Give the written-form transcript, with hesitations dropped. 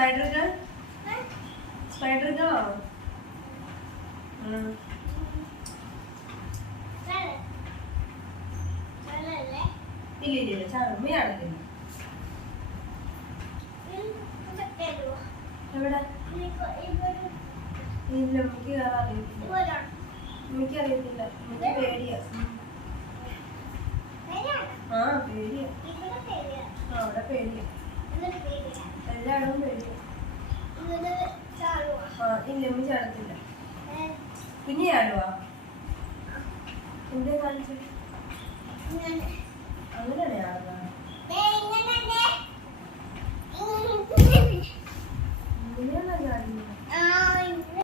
Spider girl spider girl ആണോ? ഇല്ല ഇല്ല ഇല്ല ചാടുമ്മയാണില്ല. എവിടെ? ഇല്ല എനിക്ക് അറിയത്തില്ല. എനിക്കറിയത്തില്ല. എനിക്ക് പേടിയാ. ആ പേടിയാ. അവിടെ പേടിയാ. എല്ലായിടവും പേടിയാ. ആ ഇല്ല ഉമ്മ ചാടത്തില്ല. പിന്നെ ചാടുവാ? എന്തേ കാണിച്ചു? അങ്ങനെയാണ്